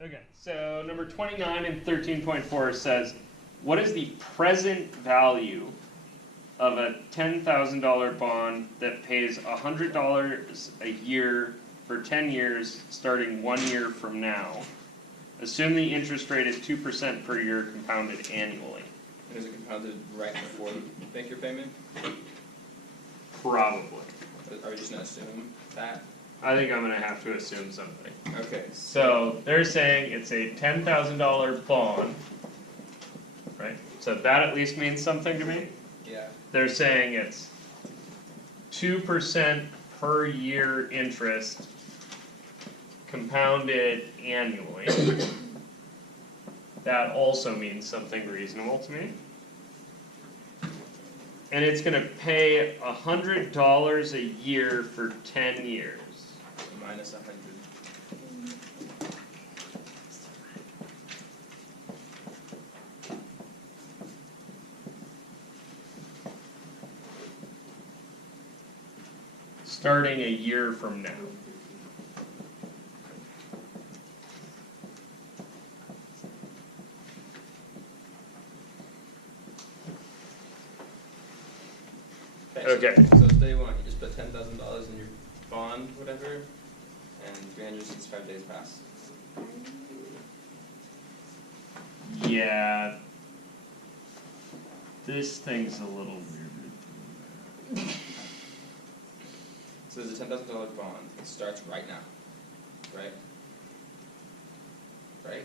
Okay, so number 29 and 13.4 says, what is the present value of a $10,000 bond that pays $100 a year for 10 years starting 1 year from now? Assume the interest rate is 2% per year compounded annually. And is it compounded right before you make your payment? Probably. Are we just gonna assume that? I think I'm going to have to assume something. Okay. So they're saying it's a $10,000 bond, right? So that at least means something to me. Yeah. They're saying it's 2% per year interest compounded annually. That also means something reasonable to me. And it's going to pay $100 a year for 10 years. So minus 100. Starting a year from now. Okay. So day one, you just put $10,000 in your bond, whatever, and 365 days pass. Yeah. This thing's a little weird. So there's a $10,000 bond. It starts right now, right? Right?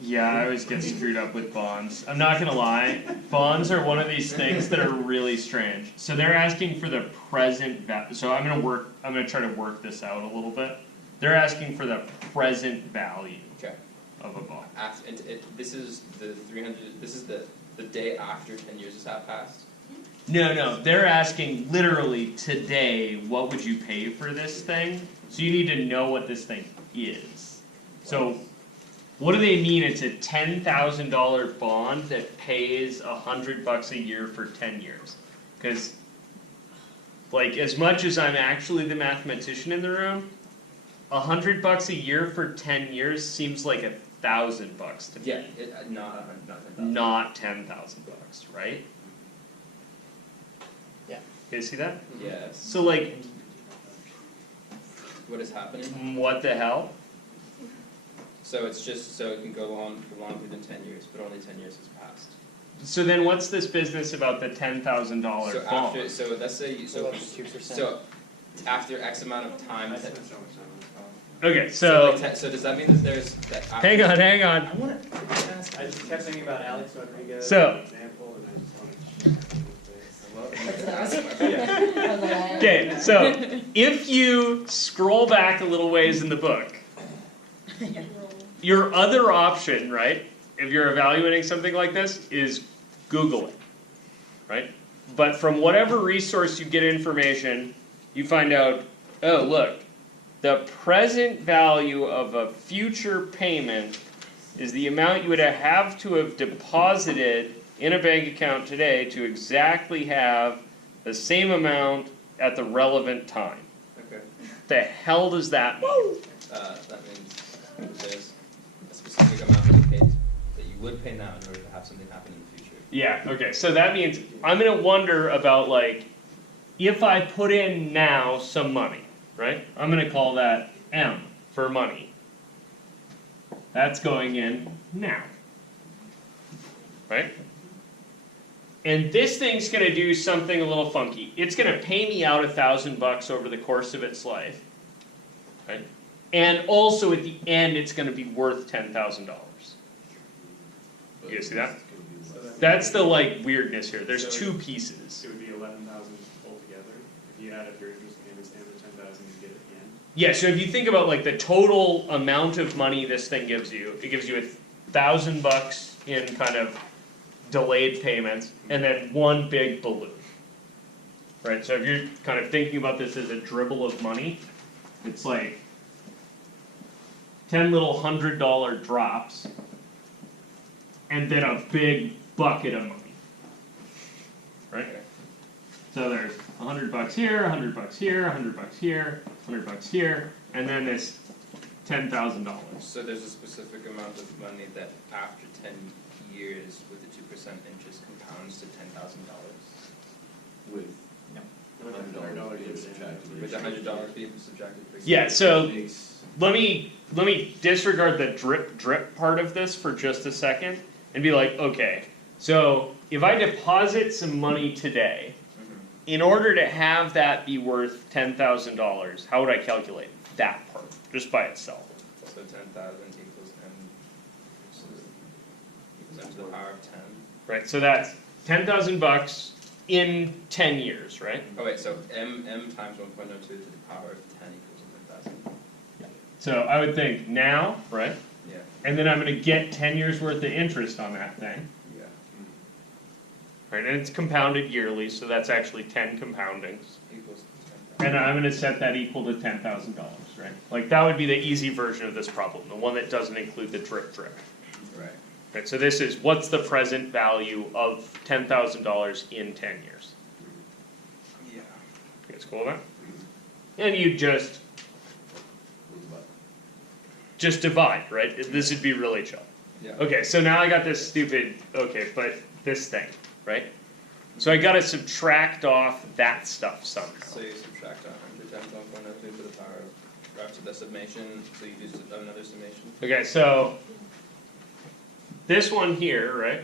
Yeah, I always get screwed up with bonds. I'm not gonna lie, bonds are one of these things that are really strange. So they're asking for the present value. So I'm gonna try to work this out a little bit. They're asking for the present value Okay. of a bond. This is the 300. This is the day after 10 years has passed. No, they're asking literally today, what would you pay for this thing? So you need to know what this thing is. So what do they mean it's a $10,000 bond that pays $100 a year for 10 years? Because, like, as much as I'm actually the mathematician in the room, $100 a year for 10 years seems like $1,000 to me. Yeah, not 10,000. Not $10,000, right? Yeah. You guys see that? Yes. So, like, What is happening? what the hell? So it's just so it can go on for longer than 10 years, but only 10 years has passed. So then what's this business about the $10,000 So bond? after, so let's say you, So that's 2%. so after X amount of time. Okay, So, so, like so does that mean that there's that after, hang on. I want to. I just kept thinking about Alex Rodriguez So- as an example, and I just wanted to. Okay, so if you scroll back a little ways in the book, your other option, right, if you're evaluating something like this, is Google it, right? But from whatever resource you get information, you find out, oh, look, the present value of a future payment is the amount you would have to have deposited in a bank account today to exactly have the same amount at the relevant time. Okay. The hell does that mean? That means there's a specific amount that you paid that you would pay now in order to have something happen in the future. Yeah, okay, so that means I'm gonna wonder about, like, if I put in now some money, right? I'm gonna call that M for money. That's going in now. Right? And this thing's gonna do something a little funky. It's gonna pay me out $1,000 over the course of its life. Right? And also at the end it's gonna be worth $10,000. You guys see that? That's the, like, weirdness here. There's two pieces. It would be 11,000 altogether if you add up your interest payments and the 10,000 you get at the end. Yeah, so if you think about, like, the total amount of money this thing gives you, it gives you $1,000 in kind of delayed payments, and then one big balloon. Right, so if you're kind of thinking about this as a dribble of money, it's like 10 little $100 drops, and then a big bucket of money. Right? So there's $100 here, $100 here, $100 here, $100 here, and then this $10,000. So there's a specific amount of money that after 10 years with the 2% interest compounds to $10,000? With $100 being subtracted. With $100 being subtracted? for Yeah, so Makes- let me disregard the drip part of this for just a second and be like, okay, so if I deposit some money today, Mhm. in order to have that be worth $10,000, how would I calculate that part, just by itself? So 10,000 equals m to the power of 10. Right, so that's $10,000 in 10 years, right? Oh wait, so m times 1.02 to the power of 10 equals 10,000. So I would think now, right? Yeah. And then I'm gonna get 10 years worth of interest on that thing, Yeah. right? And it's compounded yearly, so that's actually 10 compoundings. Equals 10,000. And I'm gonna set that equal to $10,000, right? Like, that would be the easy version of this problem, the one that doesn't include the drip. Right. Right, so this is, what's the present value of $10,000 in 10 years? Yeah. You guys cool with that? And you just divide, right? This would be really chill. Yeah. Okay, so now I got this stupid, okay, but this thing, right? So I gotta subtract off that stuff somehow. So you subtract 100 times 1.02 to the power of, after the summation, so you do another summation. Okay, so this one here, right?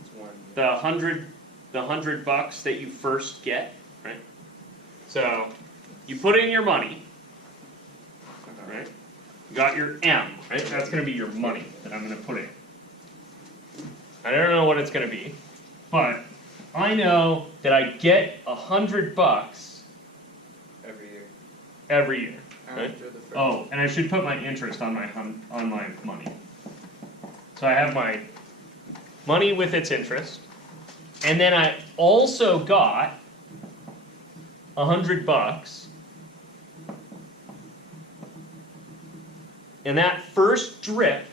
It's 1. The $100 that you first get, right? So you put in your money, right? You got your M, right? That's gonna be your money that I'm gonna put in. I don't know what it's gonna be, but I know that I get $100 Every year. every year. Right. After the first. Oh, and I should put my interest on my money. So I have my money with its interest, and then I also got $100, and that first drip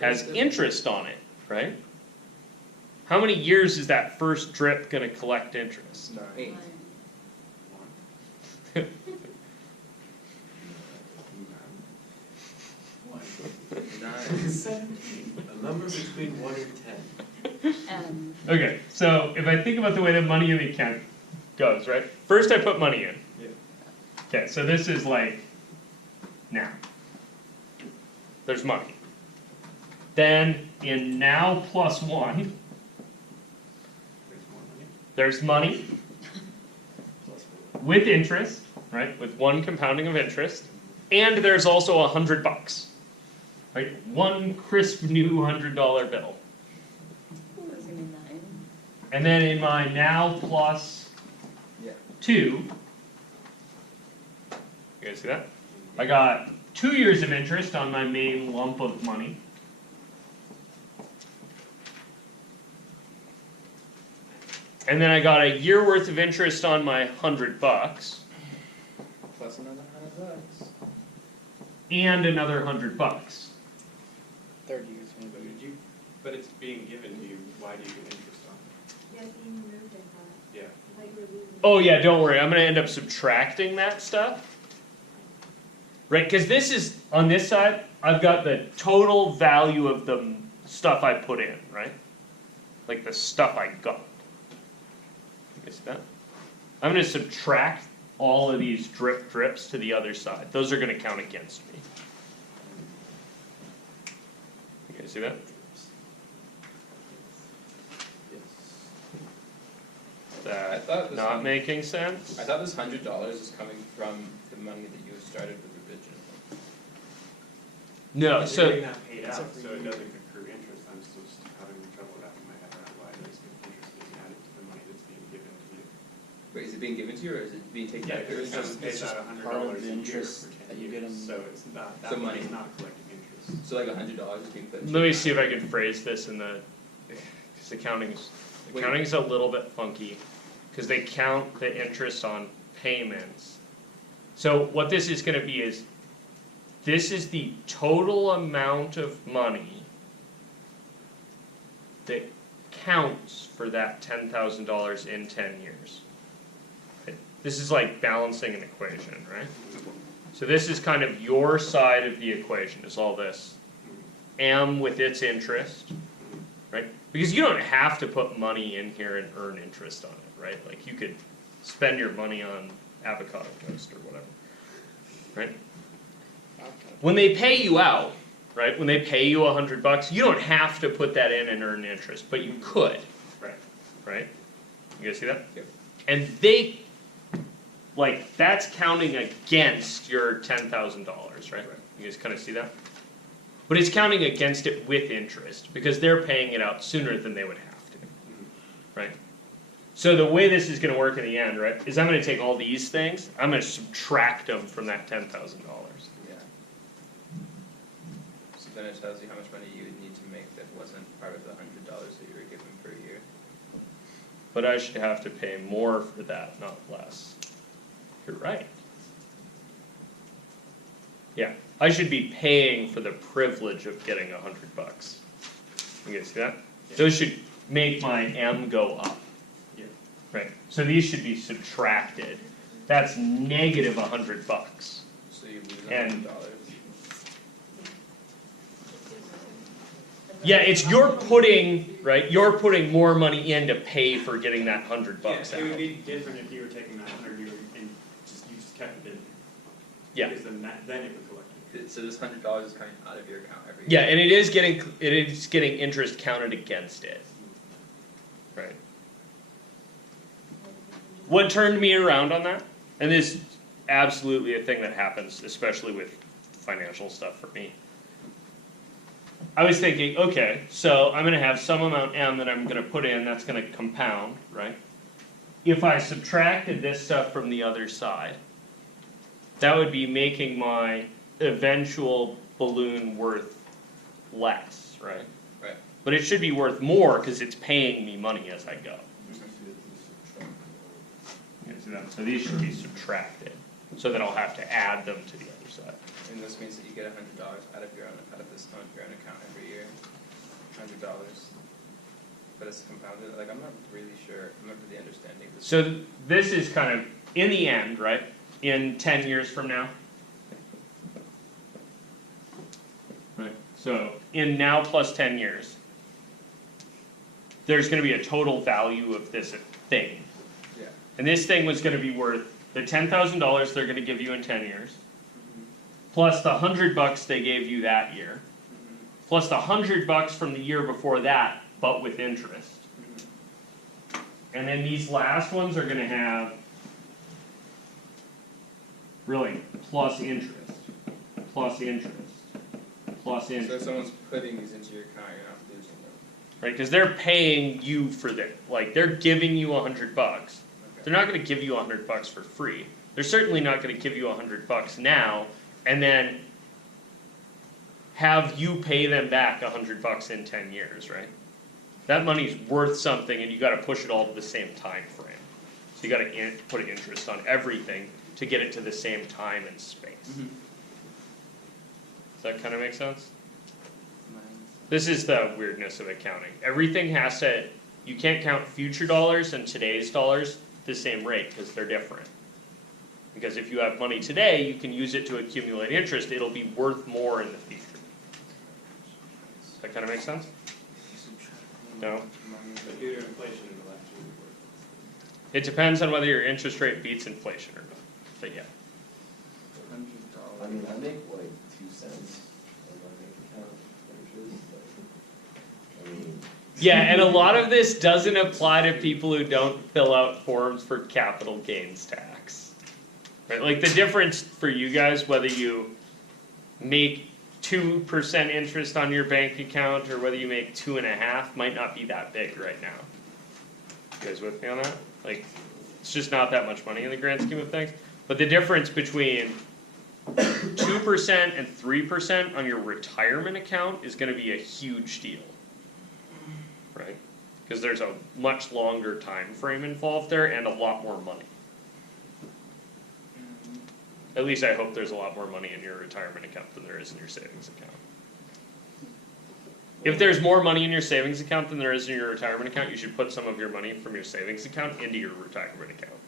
has interest on it, right? How many years is that first drip gonna collect interest? 9. Nine. 17. A number between 1 and 10. Okay, so if I think about the way the money in the account goes, right? First I put money in. Yeah. Okay, so this is like now. There's money. Then in now plus 1, There's more money. there's money Plus 1. with interest, right? With one compounding of interest. And there's also $100. Right? One crisp new $100 bill. That's gonna be 9. And then in my now plus Yeah. 2, you guys see that? I got 2 years of interest on my main lump of money. And then I got a year worth of interest on my $100, Plus another $100. and another $100. Third year's one, but it's being given to you, why do you get interest on Yes, being removed, I thought. it? Yeah. I thought you were losing. Oh yeah, don't worry, I'm gonna end up subtracting that stuff. Right, cause this is, on this side, I've got the total value of the stuff I put in, right? Like the stuff I got. You guys see that? I'm gonna subtract all of these drips to the other side, those are gonna count against me. You guys see that? I thought That this not one- making sense? I thought this $100 is coming from the money that you started with originally. No, You're so, getting that paid out, Except for so it you. doesn't accrue interest, I'm still just having trouble wrapping my head around why there's interest being added to the money that's being given to you. Wait, is it being given to you or is it being taken Yeah, back? because It's it's just just $100 part of the a year interest for 10 that you get years, 'em. so it's not, So that money's money. not collecting interest. So like $100 is being put into let me your see if I account. can phrase this in the, cause accounting's Wait. a little bit funky, cause they count the interest on payments. So what this is gonna be is, this is the total amount of money that counts for that $10,000 in 10 years. Right? This is like balancing an equation, right? So this is kind of your side of the equation, is all this. M with its interest, right? Because you don't have to put money in here and earn interest on it, right? Like you could spend your money on avocado toast or whatever, right? When they pay you out, right? When they pay you $100, you don't have to put that in and earn interest, but you could, Right. right? You guys see that? Yep. And they, like, that's counting against your $10,000, right? Right. You guys kind of see that? But it's counting against it with interest, because they're paying it out sooner than they would have to, right? So the way this is gonna work in the end, right, is I'm gonna take all these things, I'm gonna subtract them from that $10,000. Yeah. So then it tells you how much money you would need to make that wasn't part of the $100 that you were given per year. But I should have to pay more for that, not less. You're right. Yeah, I should be paying for the privilege of getting $100. You guys see that? Those should make my M go up. Yeah. Right, so these should be subtracted. That's negative $100. So you lose And- $100. Yeah, it's you're putting, right, you're putting more money in to pay for getting that $100 Yeah, it would out. be different if you were taking that 100 and you just kept it in. Yeah. Because then it would collect it. So this $100 is coming out of your account every Yeah, year. and it is getting interest counted against it. Right. What turned me around on that, and this is absolutely a thing that happens, especially with financial stuff for me. I was thinking, okay, so I'm gonna have some amount M that I'm gonna put in, that's gonna compound, right? If I subtracted this stuff from the other side, that would be making my eventual balloon worth less, right? Right. But it should be worth more, cause it's paying me money as I go. You see that? So these should be subtracted, so that I'll have to add them to the other side. And this means that you get $100 out of your own account every year. $100. But it's compounded. Like I'm not really sure. I'm not really understanding this. So this is kind of, in the end, right, in 10 years from now. Right, so in now plus 10 years, there's gonna be a total value of this thing. Yeah. And this thing was gonna be worth the $10,000 they're gonna give you in 10 years, plus the $100 they gave you that year, plus the $100 from the year before that, but with interest. And then these last ones are gonna have really plus interest, plus interest, plus So interest, if someone's putting these into your account, you're not losing them. right? Because they're paying you for like they're giving you $100. Okay. They're not gonna give you $100 for free. They're certainly not gonna give you $100 now and then have you pay them back $100 in 10 years, right? That money's worth something and you gotta push it all to the same time frame. So you gotta put interest on everything to get it to the same time and space. Does that kinda make sense? This is the weirdness of accounting. Everything has to, you can't count future dollars and today's dollars the same rate, because they're different. Because if you have money today, you can use it to accumulate interest, it'll be worth more in the future. Does that kinda make sense? No? But due to inflation, it'll actually be worth It depends on whether your interest rate beats inflation or not, but yeah. I mean, I make like 2 cents on my bank account interest, but, I mean, Yeah, and a lot of this doesn't apply to people who don't fill out forms for capital gains tax. Right, like the difference for you guys, whether you make 2% interest on your bank account or whether you make 2.5 might not be that big right now. You guys with me on that? Like, it's just not that much money in the grand scheme of things. But the difference between 2% and 3% on your retirement account is gonna be a huge deal. Right? Because there's a much longer time frame involved there and a lot more money. At least I hope there's a lot more money in your retirement account than there is in your savings account. If there's more money in your savings account than there is in your retirement account, you should put some of your money from your savings account into your retirement account.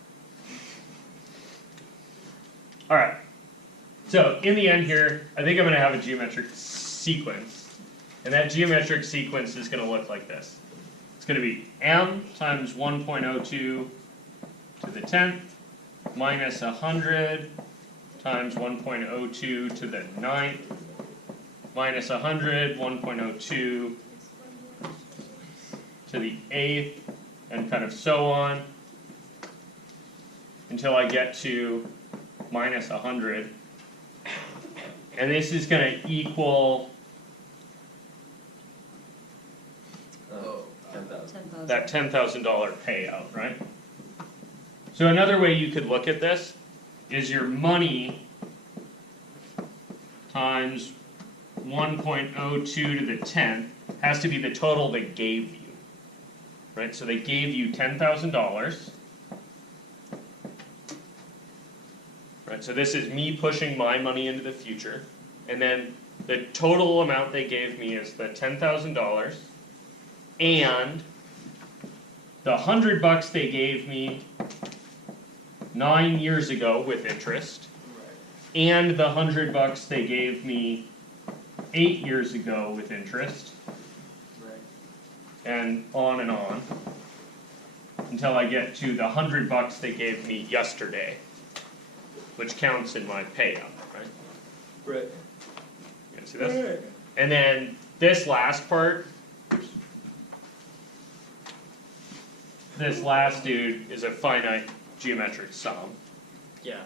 Alright. So in the end here, I think I'm gonna have a geometric sequence. And that geometric sequence is gonna look like this. It's gonna be m times 1.02 to the 10th minus 100 times 1.02 to the 9th minus 100, 1.02 to the 8th, and kind of so on until I get to minus 100. And this is going to equal Oh, 10,000. 10,000. that $10,000 payout, right? So another way you could look at this is your money times 1.02 to the 10th has to be the total they gave you, right? So they gave you $10,000, right? So this is me pushing my money into the future, and then the total amount they gave me is the $10,000, and the $100 they gave me 9 years ago with interest, and the $100 they gave me 8 years ago with interest, right. and on, until I get to the $100 they gave me yesterday, which counts in my payout, right? Right. You guys see this? And then this last part, this last dude is a finite geometric sum. Yeah.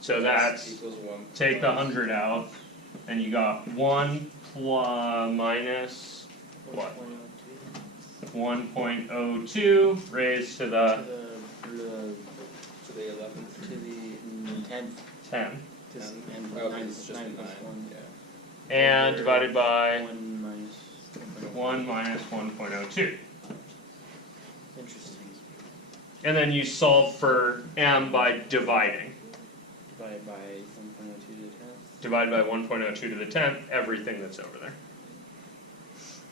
So that's, Equals 1. take the 100 out, and you got 1 plus minus, what? 1.02 raised to the To the 11th. To the 10th. 10, And Oh, nine- it's just a nine 9, plus one. yeah. and divided by 1 minus 1 minus 1.02. Interesting. And then you solve for m by dividing. Divided by 1.02 to the 10th. Divide by 1.02 to the 10th, everything that's over there.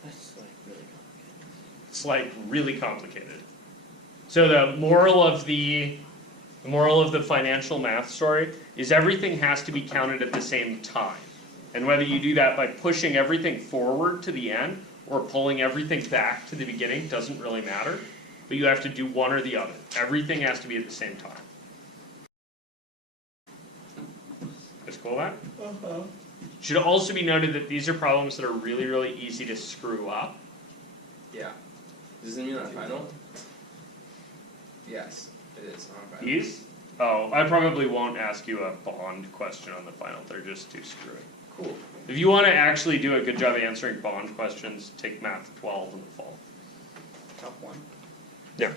That's like really complicated. It's like really complicated. So the moral of the financial math story is everything has to be counted at the same time. And whether you do that by pushing everything forward to the end or pulling everything back to the beginning doesn't really matter. But you have to do one or the other. Everything has to be at the same time. Is cool that? Should also be noted that these are problems that are really, really easy to screw up. Yeah. Does it mean on final? Yes, it is on final. These? Oh, I probably won't ask you a bond question on the final. They're just too screwy. Cool. If you want to actually do a good job answering bond questions, take Math 12 in the fall. Top one. Yeah.